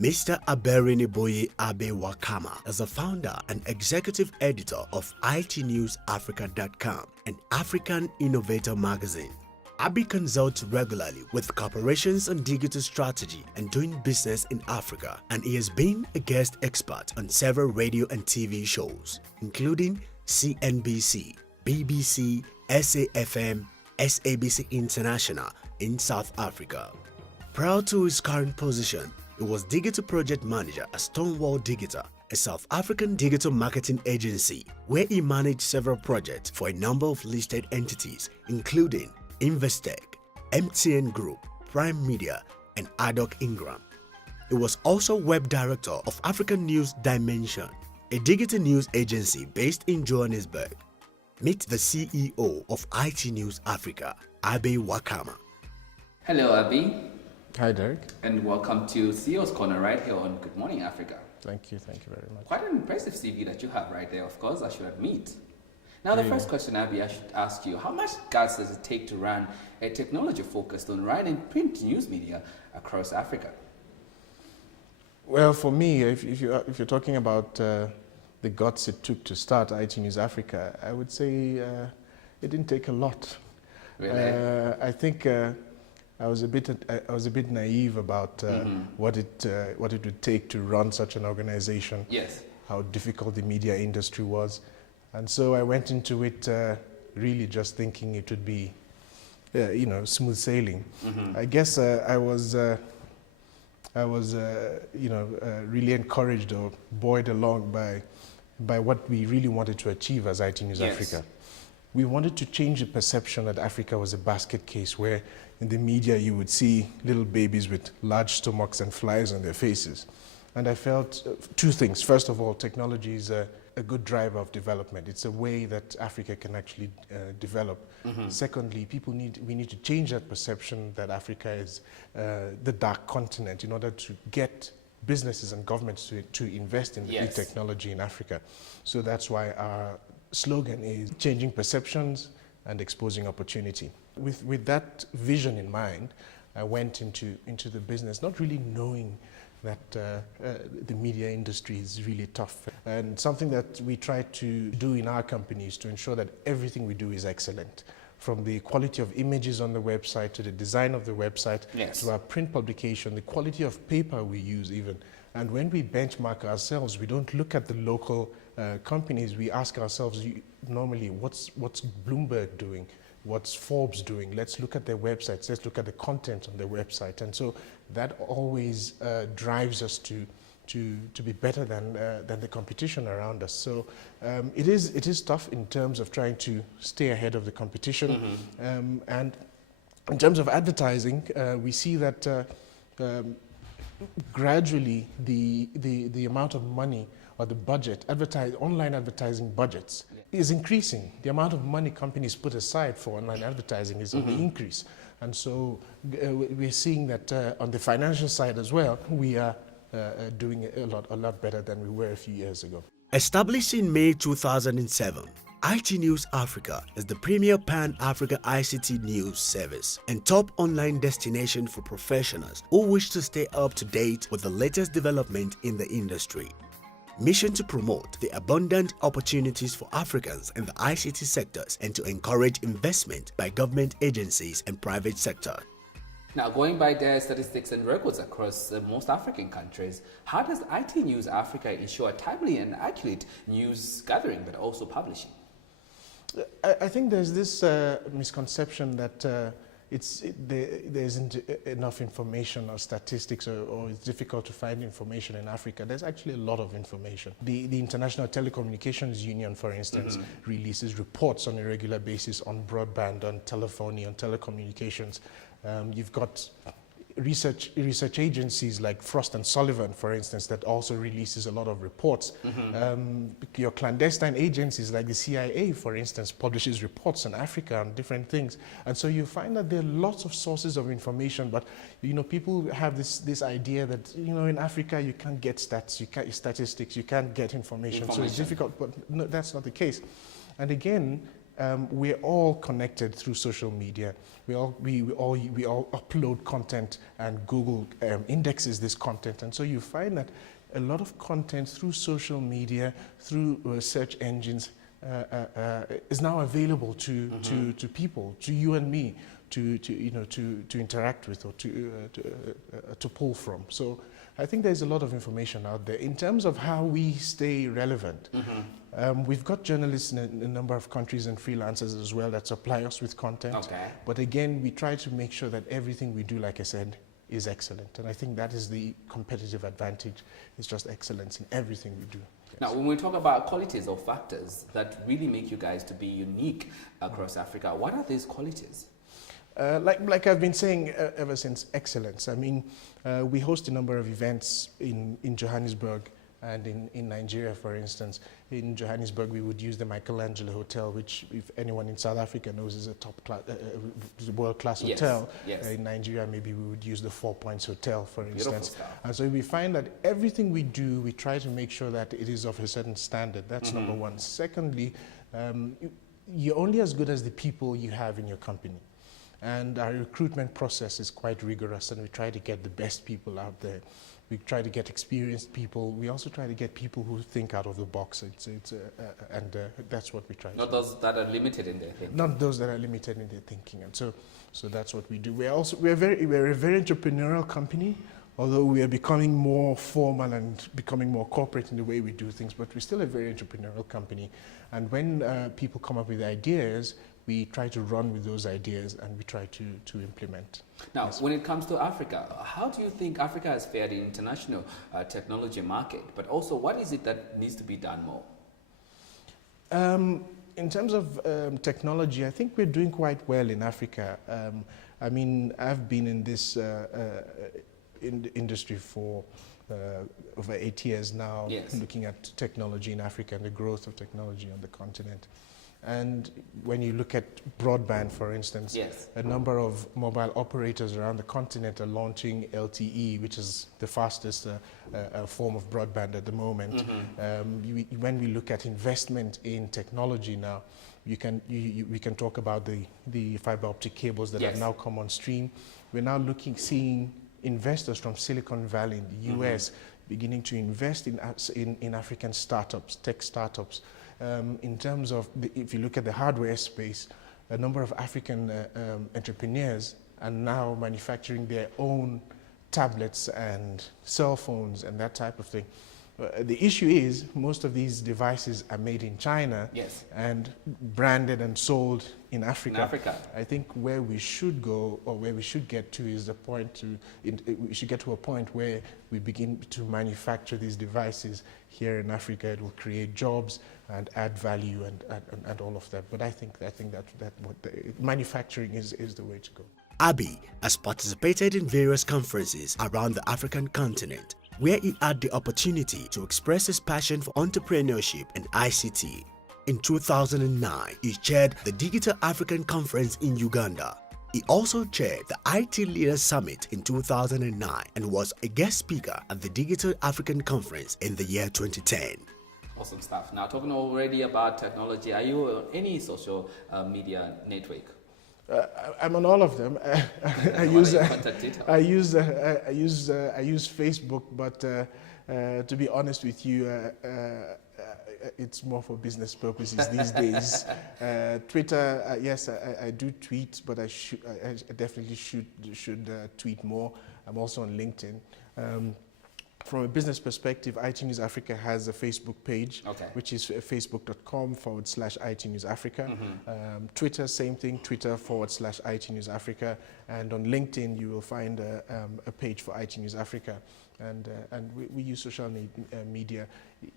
Mr. Aberineboye Abe Wakama is the founder and executive editor of ITNewsAfrica.com, an African innovator magazine. Abe consults regularly with corporations on digital strategy and doing business in Africa, and he has been a guest expert on several radio and TV shows, including CNBC, BBC, SAFM, SABC International in South Africa. Prior to his current position, he was Digital Project Manager at Stonewall Digital, a South African digital marketing agency where he managed several projects for a number of listed entities, including Investec, MTN Group, Prime Media, and Addoc Ingram. He was also Web Director of African News Dimension, a digital news agency based in Johannesburg. Meet the CEO of IT News Africa, Abe Wakama. Hello, Abe. Hi, Derek. And welcome to CEO's Corner right here on Good Morning Africa. Thank you very much. Quite an impressive CV that you have right there, of course, I should admit. Now, the first question, Abe, I should ask you, how much guts does it take to run a technology focused on writing print news media across Africa? Well, for me, if you're talking about the guts it took to start IT News Africa, I would say it didn't take a lot. Really? I think I was a bit naive about what it would take to run such an organization. Yes. How difficult the media industry was, and so I went into it really just thinking it would be, smooth sailing. I guess I was really encouraged or buoyed along by what we really wanted to achieve as IT News Africa. We wanted to change the perception that Africa was a basket case where in the media you would see little babies with large stomachs and flies on their faces. And I felt two things. First of all, technology is a good driver of development. It's a way that Africa can actually develop. Secondly, we need to change that perception that Africa is the dark continent in order to get businesses and governments to invest in the technology in Africa. So that's why our slogan is changing perceptions and exposing opportunity. With that vision in mind, I went into the business, not really knowing that the media industry is really tough. And something that we try to do in our company is to ensure that everything we do is excellent. From the quality of images on the website, to the design of the website, to our print publication, the quality of paper we use even. And when we benchmark ourselves, we don't look at the local companies. We ask ourselves normally, what's Bloomberg doing? What's Forbes doing? Let's look at their websites. Let's look at the content on their website. And so that always drives us to be better than the competition around us. So it is tough in terms of trying to stay ahead of the competition. And in terms of advertising, we see that gradually the amount of money or the budget, online advertising budgets is increasing. The amount of money companies put aside for online advertising is on the increase. And so we're seeing that on the financial side as well, we are doing a lot better than we were a few years ago. Established in May 2007, IT News Africa is the premier pan-Africa ICT news service and top online destination for professionals who wish to stay up to date with the latest development in the industry. Mission to promote the abundant opportunities for Africans in the ICT sectors and to encourage investment by government agencies and private sector. Now, going by their statistics and records across most African countries, how does IT News Africa ensure timely and accurate news gathering but also publishing? I think there's this misconception that there isn't enough information or statistics or it's difficult to find information in Africa. There's actually a lot of information. The International Telecommunications Union, for instance, releases reports on a regular basis on broadband, on telephony, on telecommunications. You've got research agencies like Frost and Sullivan, for instance, that also releases a lot of reports. Your clandestine agencies like the CIA, for instance, publishes reports on Africa on different things. And so you find that there are lots of sources of information, but people have this idea that in Africa you can't get statistics, you can't get information. So it's difficult, but no, that's not the case. And again, we're all connected through social media. We all upload content, and Google indexes this content, and so you find that a lot of content through social media, through search engines, is now available to people, to you and me, to interact with or to pull from. So I think there's a lot of information out there. In terms of how we stay relevant, we've got journalists in a number of countries and freelancers as well that supply us with content. Okay. But again, we try to make sure that everything we do, like I said, is excellent. And I think that is the competitive advantage. It's just excellence in everything we do. Yes. Now, when we talk about qualities or factors that really make you guys to be unique across Africa, what are these qualities? Like I've been saying ever since, excellence. I mean, we host a number of events in Johannesburg and in Nigeria, for instance. In Johannesburg, we would use the Michelangelo Hotel, which, if anyone in South Africa knows, is a top-class, world-class hotel. Yes. In Nigeria, maybe we would use the 4 Points Hotel, for Beautiful instance. stuff. And so we find that everything we do, we try to make sure that it is of a certain standard. That's number one. Secondly, you're only as good as the people you have in your company. And our recruitment process is quite rigorous, and we try to get the best people out there. We try to get experienced people. We also try to get people who think out of the box. And that's what we try to do. Not those that are limited in their thinking. Not those that are limited in their thinking. And so that's what we do. We're a very entrepreneurial company, although we are becoming more formal and becoming more corporate in the way we do things, but we're still a very entrepreneurial company. And when people come up with ideas, we try to run with those ideas and we try to implement. Now, when it comes to Africa, how do you think Africa has fared in international technology market? But also, what is it that needs to be done more? In terms of technology, I think we're doing quite well in Africa. I mean, I've been in this in the industry for over 8 years now, looking at technology in Africa and the growth of technology on the continent. And when you look at broadband, for instance, a number of mobile operators around the continent are launching LTE, which is the fastest form of broadband at the moment. When we look at investment in technology now, we can talk about the fiber optic cables that have now come on stream. We're now seeing investors from Silicon Valley in the US beginning to invest in African startups, tech startups. In terms of, if you look at the hardware space, a number of African entrepreneurs are now manufacturing their own tablets and cell phones and that type of thing. The issue is most of these devices are made in China and branded and sold in Africa. I think where we should go, or where we should get to, is we should get to a point where we begin to manufacture these devices here in Africa. It will create jobs and add value and all of that. But I think that manufacturing is the way to go. Abi has participated in various conferences around the African continent, where he had the opportunity to express his passion for entrepreneurship and ICT. In 2009, he chaired the Digital African Conference in Uganda. He also chaired the IT Leaders Summit in 2009 and was a guest speaker at the Digital African Conference in the year 2010. Awesome stuff. Now, talking already about technology, are you on any social media network? I'm on all of them. I use Facebook, but to be honest with you, it's more for business purposes these days. Twitter, yes, I do tweet, but I definitely should tweet more. I'm also on LinkedIn. From a business perspective, IT News Africa has a Facebook page, which is facebook.com/IT News Africa. Twitter, same thing, Twitter/IT News Africa. And on LinkedIn, you will find a page for IT News Africa. And we use social media.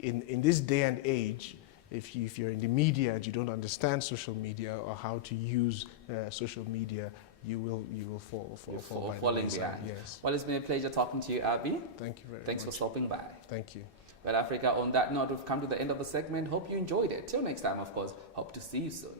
In this day and age, if you're in the media and you don't understand social media or how to use social media, you will fall behind. Yes. Well, it's been a pleasure talking to you, Abi. Thank you very much. Thanks for stopping by. Thank you. Well, Africa, on that note, we've come to the end of the segment. Hope you enjoyed it. Till next time, of course, hope to see you soon.